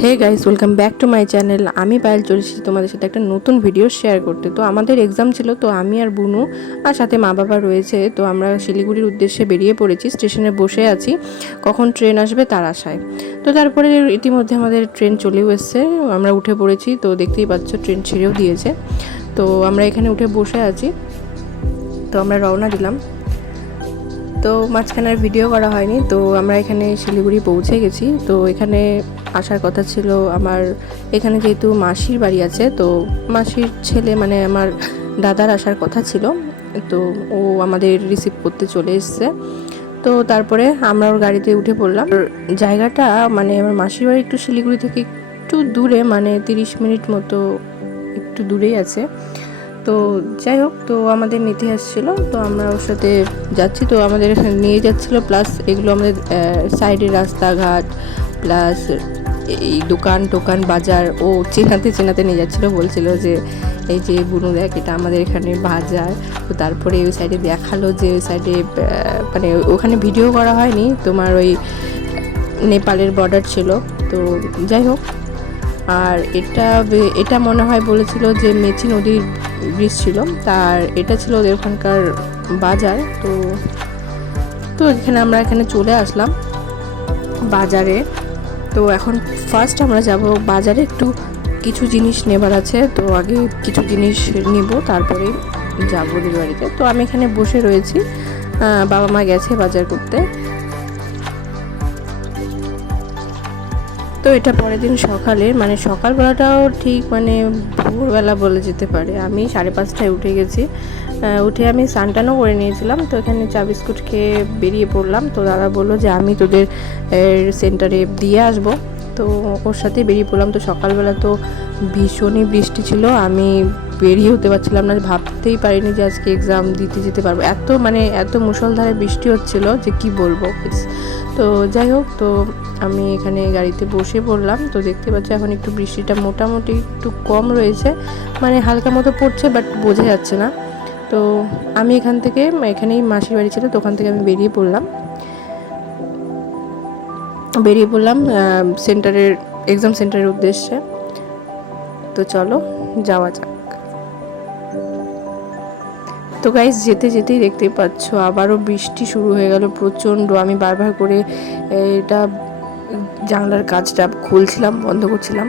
Hey guys, welcome back to my channel. আমি পায়েল চলে এসেছি তোমাদের সাথে একটা নতুন ভিডিও শেয়ার করতে। তো আমাদের এক্সাম ছিল, তো আমি আর বুনু আর সাথে মা বাবা রয়েছে। তো আমরা শিলিগুড়ির উদ্দেশ্যে বেরিয়ে পড়েছি, স্টেশনে বসে আছি কখন ট্রেন আসবে তার আশায়। তো তারপরে ইতিমধ্যে আমাদের ট্রেন চলেও এসছে, আমরা উঠে পড়েছি। তো দেখতেই পাচ্ছ ট্রেন ছেড়েও দিয়েছে। তো আমরা এখানে উঠে বসে আছি। তো আমরা রওনা দিলাম। তো মাঝখানে আর ভিডিও করা হয়নি। তো আমরা এখানে শিলিগুড়ি পৌঁছে গেছি। তো এখানে আসার কথা ছিল আমার, এখানে যেহেতু মাসির বাড়ি আছে, তো মাসির ছেলে মানে আমার দাদার আসার কথা ছিল। তো ও আমাদের রিসিভ করতে চলে এসছে। তো তারপরে আমরা ওর গাড়িতে উঠে পড়লাম। জায়গাটা মানে আমার মাসির বাড়ি একটু শিলিগুড়ি থেকে একটু দূরে, মানে 30 মিনিট মতো একটু দূরেই আছে। তো যাই হোক, তো আমাদের নিতে আসছিল, তো আমরা ওর সাথে যাচ্ছি। তো আমাদের এখানে নিয়ে যাচ্ছিলো, প্লাস এগুলো আমাদের সাইডের রাস্তাঘাট প্লাস এই দোকান টোকান বাজার ও চেনাতে চেনাতে নিয়ে যাচ্ছিলো। বলছিল যে এই যে বুনু দেখ, এটা আমাদের এখানে বাজার। তো তারপরে ওই সাইডে দেখালো যে ওই সাইডে মানে ওখানে ভিডিও করা হয়নি, তোমার ওই নেপালের বর্ডার ছিল। তো যাই হোক, আর এটা মনে হয় বলেছিল যে মেচি নদীর ব্রিজ ছিল, তার এটা ছিল ওদের ওখানকার বাজার। তো তো এখানে চলে আসলাম বাজারে। তো এখন ফার্স্ট আমরা যাব বাজারে, একটু কিছু জিনিস নেবার আছে। তো আগে কিছু জিনিস নিব, তারপরে যাব ওদের বাড়িতে। তো আমি এখানে বসে রয়েছি, বাবা মা গেছে বাজার করতে। তো এটা পরের দিন সকালের, মানে সকালবেলাটাও ঠিক মানে ভোরবেলা বলে যেতে পারে। আমি 5:30টায় উঠে গেছি। উঠে আমি স্নান-টানও করে নিয়েছিলাম। তো এখানে চা বিস্কুট খেয়ে বেরিয়ে পড়লাম। তো দাদা বললো যে আমি তোদের সেন্টারে দিয়ে আসবো। তো ওর সাথে বেরিয়ে পড়লাম। তো সকালবেলা তো ভীষণই বৃষ্টি ছিল, আমি বেরিয়ে হতে পারছিলাম না, ভাবতেই পারিনি যে আজকে এক্সাম দিতে যেতে পারবো। এত মুষলধারে বৃষ্টি হচ্ছিল যে কি বলবো। তো যাই হোক, তো আমি এখানে গাড়িতে বসে পড়লাম। তো দেখতে পাচ্ছি এখন একটু বৃষ্টিটা মোটামুটি একটু কম রয়েছে, মানে হালকা মতো পড়ছে, বাট বোঝা যাচ্ছে না। তো আমি এখানেই মাসির বাড়ি ছিল, তো ওখান থেকে আমি বেরিয়ে পড়লাম এক্সাম সেন্টারের উদ্দেশ্যে। তো চলো যাওয়া যাক। তো গাইস, যেতে যেতেই দেখতেই পাচ্ছ আবারও বৃষ্টি শুরু হয়ে গেল প্রচণ্ড। আমি বারবার করে এটা জানলার কাচটা খুলছিলাম, বন্ধ করছিলাম।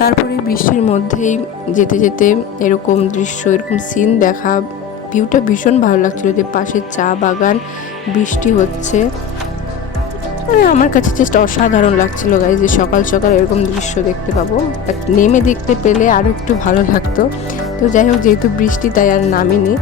তারপরে বৃষ্টির মধ্যেই যেতে যেতে এরকম দৃশ্য, এরকম সিন দেখা, ভিউটা ভীষণ ভালো লাগছিল, যে পাশে চা বাগান, বৃষ্টি হচ্ছে। আমার কাছে জাস্ট অসাধারণ লাগছিল গাইস, যে সকাল সকাল এরকম দৃশ্য দেখতে পাবো। বাট নেমে দেখতে পেলে আরও একটু ভালো লাগতো। তো যাই হোক, যেহেতু বৃষ্টি তাই আর নামিনি।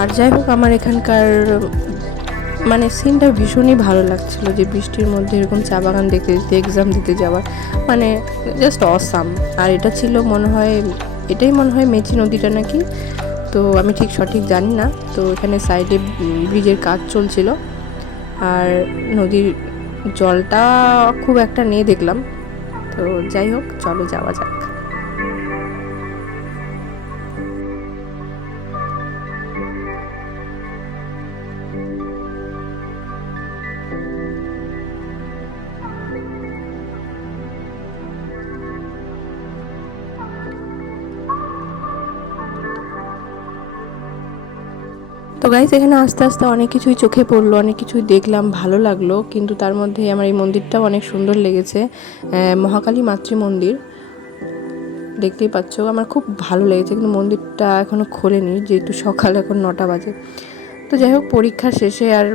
আর যাই হোক, আমার এখানকার মানে সিনটা ভীষণই ভালো লাগছিল, যে বৃষ্টির মধ্যে এরকম চা বাগান দেখতে দেখতে এক্সাম দিতে যাওয়ার, মানে জাস্ট অসাম। আর এটাই মনে হয় মেচি নদীটা নাকি, তো আমি ঠিক সঠিক জানি না। তো এখানে সাইডে ব্রিজের কাজ চলছিল, আর নদীর জলটা খুব একটা নেই দেখলাম। তো যাই হোক, চলো যাওয়া যাক। তো গাইস, এখানে আস্তে আস্তে অনেক কিছুই চোখে পড়লো, অনেক কিছুই দেখলাম, ভালো লাগলো। কিন্তু তার মধ্যে আমার এই মন্দিরটাও অনেক সুন্দর লেগেছে, মহাকালী মাতৃ মন্দির। দেখতেই পাচ্ছ, আমার খুব ভালো লেগেছে। কিন্তু মন্দিরটা এখনও খোলেনি, যেহেতু সকাল এখন 9টা বাজে। তো যাই হোক, পরীক্ষা শেষে আর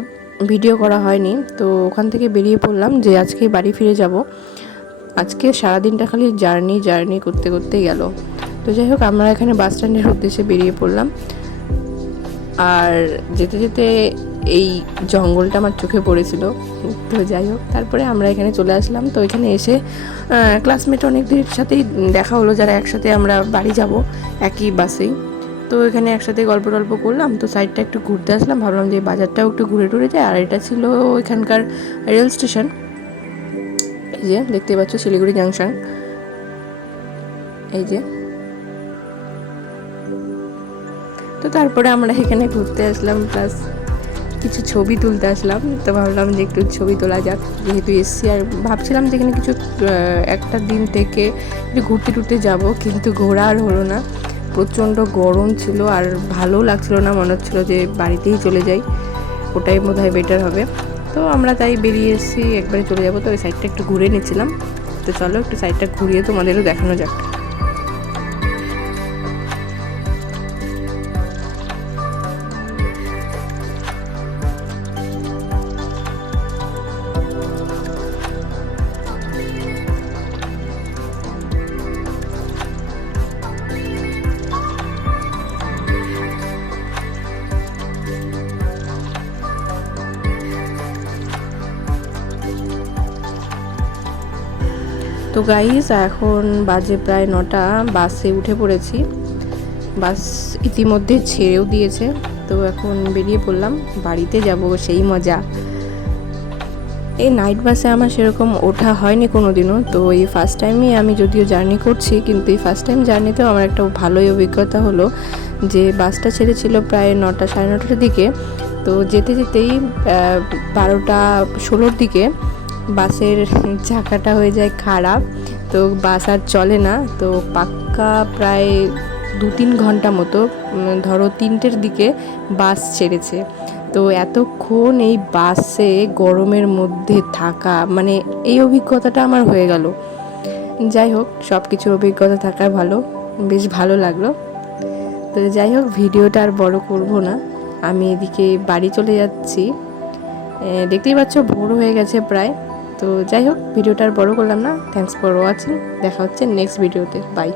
ভিডিও করা হয়নি। তো ওখান থেকে বেরিয়ে পড়লাম যে আজকে বাড়ি ফিরে যাব। আজকে সারাদিনটা খালি জার্নি করতে করতেই গেল। তো যাই হোক, আমরা এখানে বাস স্ট্যান্ডের উদ্দেশ্যে বেরিয়ে পড়লাম। আর যেতে যেতে এই জঙ্গলটা আমার চোখে পড়েছিল। তো যাই হোক, তারপরে আমরা এখানে চলে আসলাম। তো এখানে এসে ক্লাসমেট অনেকদের সাথেই দেখা হলো, যারা একসাথে আমরা বাড়ি যাব একই বাসেই। তো এখানে একসাথে গল্প টল্প করলাম, তো সাইডটা একটু ঘুরতে আসলাম, ভাবলাম যে বাজারটাও একটু ঘুরে টুরে যায়। আর এটা ছিল এখানকার রেল স্টেশন, এই যে দেখতে পাচ্ছ শিলিগুড়ি জাংশন, এই যে। তো তারপরে আমরা এখানে ঘুরতে আসলাম, প্লাস কিছু ছবি তুলতে আসলাম। তো ভাবলাম যে একটু ছবি তোলা যাক, যেহেতু এসছি। আর ভাবছিলাম যে এখানে কিছু একটা দিন থেকে একটু ঘুরতে টুরতে যাবো, কিন্তু ঘোরা আর হলো না। প্রচণ্ড গরম ছিল আর ভালো লাগছিল না, মনে হচ্ছিলো যে বাড়িতেই চলে যাই, ওটাই বোধহয় বেটার হবে। তো আমরা তাই বেরিয়ে এসেছি, একবারে চলে যাবো। তো ওই সাইডটা একটু ঘুরে নিচ্ছিলাম। তো চলো একটু সাইডটা ঘুরিয়ে তোমাদেরও দেখানো যাক। তো গাইস এখন বাজে প্রায় 9টা, বাসে উঠে পড়েছি। বাস ইতিমধ্যে ছেড়েও দিয়েছে। তো এখন বেরিয়ে পড়লাম, বাড়িতে যাব, সেই মজা। এই নাইট বাসে আমার সেরকম ওঠা হয়নি কোনো দিনও, তো এই ফার্স্ট টাইমই আমি যদিও জার্নি করছি, কিন্তু এই ফার্স্ট টাইম জার্নিতেও আমার একটা ভালোই অভিজ্ঞতা হলো। যে বাসটা ছেড়েছিল প্রায় 9টা সাড়ে 9টার দিকে, তো যেতে যেতেই 12টা 16-র দিকে বাসের চাকাটা হয়ে যায় খারাপ, তো বাস আর চলে না। তো পাক্কা প্রায় 2-3 ঘন্টা মতো, ধরো 3টের দিকে বাস ছেড়েছে। তো এতক্ষণ এই বাসে গরমের মধ্যে থাকা, মানে এই অভিজ্ঞতাটা আমার হয়ে গেল। যাই হোক, সব কিছুর অভিজ্ঞতা থাকা ভালো, বেশ ভালো লাগলো। তো যাই হোক, ভিডিওটা আর বড় করব না, আমি এদিকে বাড়ি চলে যাচ্ছি। দেখতেই পাচ্ছ ভোর হয়ে গেছে প্রায়। তো যাই হোক, ভিডিওটা আর বড় করলাম না। থ্যাঙ্কস ফর ওয়াচিং, দেখা হচ্ছে নেক্সট ভিডিওতে, বাই।